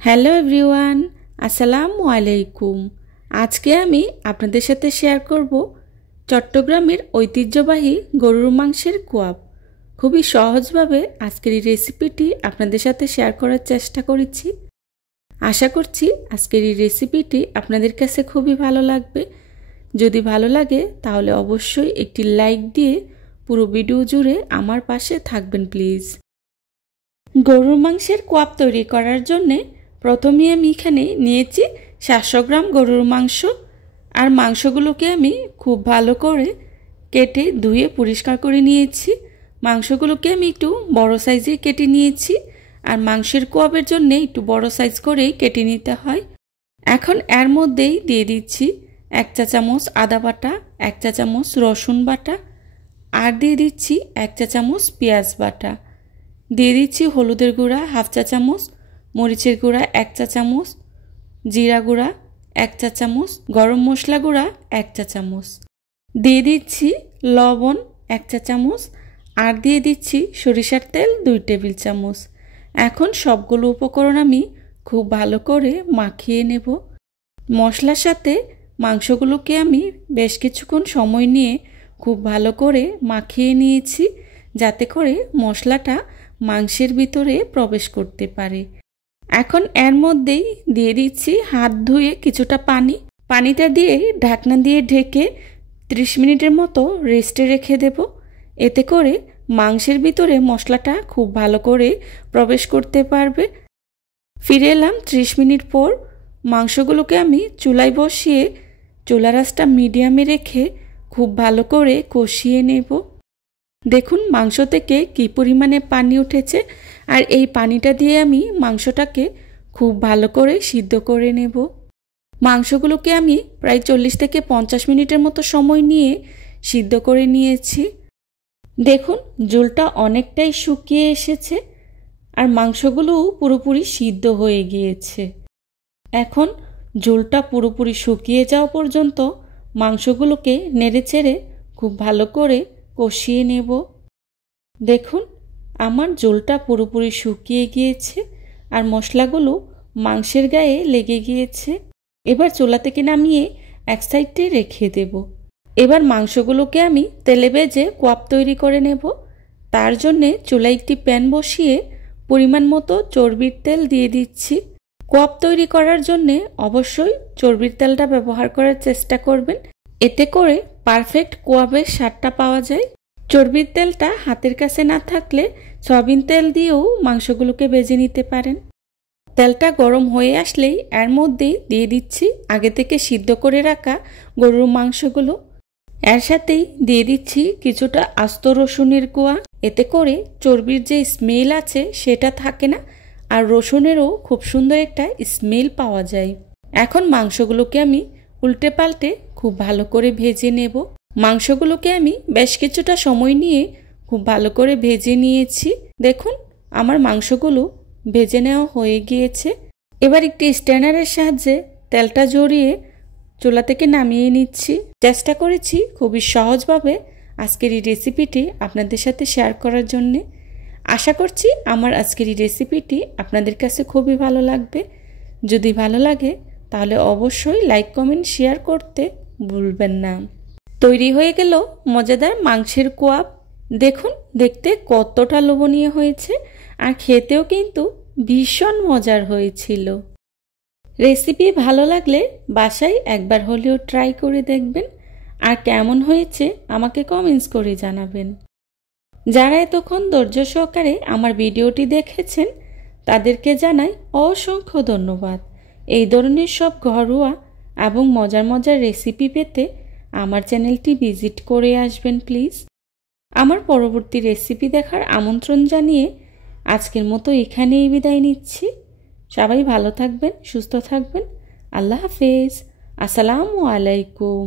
Hello everyone, আসসালামু আলাইকুম। আজকে আমি আপনাদের সাথে শেয়ার করব চট্টগ্রামের ঐতিহ্যবাহী গরুর মাংসের কোয়াব। খুবই সহজভাবে আজকের এই রেসিপিটি আপনাদের সাথে শেয়ার করার চেষ্টা করেছি। আশা করছি আজকের এই রেসিপিটি আপনাদের কাছে খুবই ভালো লাগবে। যদি ভালো লাগে তাহলে অবশ্যই একটি লাইক দিয়ে পুরো ভিডিও জুড়ে আমার পাশে থাকবেন প্লিজ। গরুর মাংসের কোয়াব তৈরি করার জন্যে প্রথমে আমি এখানে নিয়েছি 700 গ্রাম গরুর মাংস। আর মাংসগুলোকে আমি খুব ভালো করে কেটে ধুয়ে পরিষ্কার করে নিয়েছি। মাংসগুলোকে আমি একটু বড় সাইজে কেটে নিয়েছি। আর মাংসের কোয়াবের জন্য একটু বড় সাইজ করেই কেটে নিতে হয়। এখন এর মধ্যেই দিয়ে দিচ্ছি 1 চা চামচ আদা বাটা, 1 চা চামচ রসুন বাটা, আর দিয়ে দিচ্ছি 1 চা চামচ পেঁয়াজ বাটা। দিয়ে দিচ্ছি হলুদের গুঁড়া 1/2 চা চামচ, মরিচের গুঁড়া 1 চা চামচ, জিরা গুঁড়া 1 চা চামচ, গরম মশলা গুঁড়া 1 চা চামচ, দিয়ে দিচ্ছি লবণ 1 চা চামচ, আর দিয়ে দিচ্ছি সরিষার তেল 2 টেবিল চামচ। এখন সবগুলো উপকরণ আমি খুব ভালো করে মাখিয়ে নেব। মশলার সাথে মাংসগুলোকে আমি বেশ কিছুক্ষণ সময় নিয়ে খুব ভালো করে মাখিয়ে নিয়েছি, যাতে করে মশলাটা মাংসের ভিতরে প্রবেশ করতে পারে। এখন এর মধ্যেই দিয়ে দিচ্ছি হাত ধুয়ে কিছুটা পানিটা দিয়ে ঢাকনা দিয়ে ঢেকে 30 মিনিটের মতো রেস্টে রেখে দেব। এতে করে মাংসের ভিতরে মশলাটা খুব ভালো করে প্রবেশ করতে পারবে। ফিরে এলাম 30 মিনিট পর। মাংসগুলোকে আমি চুলায় বসিয়ে চুলার আঁচটা মিডিয়ামে রেখে খুব ভালো করে কষিয়ে নেব। দেখুন মাংস থেকে কী পরিমাণে পানি উঠেছে, আর এই পানিটা দিয়ে আমি মাংসটাকে খুব ভালো করে সিদ্ধ করে নেব। মাংসগুলোকে আমি প্রায় 40 থেকে 50 মিনিটের মতো সময় নিয়ে সিদ্ধ করে নিয়েছি। দেখুন ঝোলটা অনেকটাই শুকিয়ে এসেছে, আর মাংসগুলোও পুরোপুরি সিদ্ধ হয়ে গিয়েছে। এখন ঝোলটা পুরোপুরি শুকিয়ে যাওয়া পর্যন্ত মাংসগুলোকে নেড়েচেড়ে খুব ভালো করে কষিয়ে নেব। দেখুন আমার ঝোলটা পুরোপুরি শুকিয়ে গিয়েছে, আর মশলাগুলো মাংসের গায়ে লেগে গিয়েছে। এবার চুলা থেকে নামিয়ে এক সাইডে রেখে দেব। এবার মাংসগুলোকে আমি তেলে ভেজে কোয়াব তৈরি করে নেব। তার জন্যে চুলায় একটি প্যান বসিয়ে পরিমাণ মতো চর্বির তেল দিয়ে দিচ্ছি। কোয়াব তৈরি করার জন্যে অবশ্যই চর্বির তেলটা ব্যবহার করার চেষ্টা করবেন, এতে করে পারফেক্ট কোয়াবের স্বাদটা পাওয়া যায়। চর্বির তেলটা হাতের কাছে না থাকলে সয়াবিন তেল দিয়েও মাংসগুলোকে ভেজে নিতে পারেন। তেলটা গরম হয়ে আসলেই এর মধ্যেই দিয়ে দিচ্ছি আগে থেকে সিদ্ধ করে রাখা গরুর মাংসগুলো। এর সাথেই দিয়ে দিচ্ছি কিছুটা আস্ত রসুনের কোয়া। এতে করে চর্বির যে স্মেল আছে সেটা থাকে না, আর রসুনেরও খুব সুন্দর একটা স্মেল পাওয়া যায়। এখন মাংসগুলোকে আমি উল্টে পাল্টে খুব ভালো করে ভেজে নেব। মাংসগুলোকে আমি বেশ কিছুটা সময় নিয়ে খুব ভালো করে ভেজে নিয়েছি। দেখুন আমার মাংসগুলো ভেজে নেওয়া হয়ে গিয়েছে। এবার একটি স্ট্যানারের সাহায্যে তেলটা ঝরিয়ে চুলা থেকে নামিয়ে নিচ্ছি। চেষ্টা করেছি খুবই সহজভাবে আজকের এই রেসিপিটি আপনাদের সাথে শেয়ার করার জন্যে। আশা করছি আমার আজকের এই রেসিপিটি আপনাদের কাছে খুবই ভালো লাগবে। যদি ভালো লাগে তাহলে অবশ্যই লাইক কমেন্ট শেয়ার করতে ভুলবেন না। তৈরি হয়ে গেল মজাদার মাংসের কোয়াব। দেখুন দেখতে কতটা লোভনীয় হয়েছে, আর খেতেও কিন্তু ভীষণ মজার হয়েছিল। রেসিপি ভালো লাগলে বাসায় একবার হলেও ট্রাই করে দেখবেন, আর কেমন হয়েছে আমাকে কমেন্টস করে জানাবেন। যারা এতক্ষণ ধৈর্য সহকারে আমার ভিডিওটি দেখেছেন তাদেরকে জানাই অসংখ্য ধন্যবাদ। এই ধরনের সব ঘরোয়া এবং মজার মজার রেসিপি পেতে আমার চ্যানেলটি ভিজিট করে আসবেন প্লিজ। আমার পরবর্তী রেসিপি দেখার আমন্ত্রণ জানিয়ে আজকের মতো এখানেই বিদায় নিচ্ছি। সবাই ভালো থাকবেন, সুস্থ থাকবেন। আল্লাহ হাফেজ। আসসালামু আলাইকুম।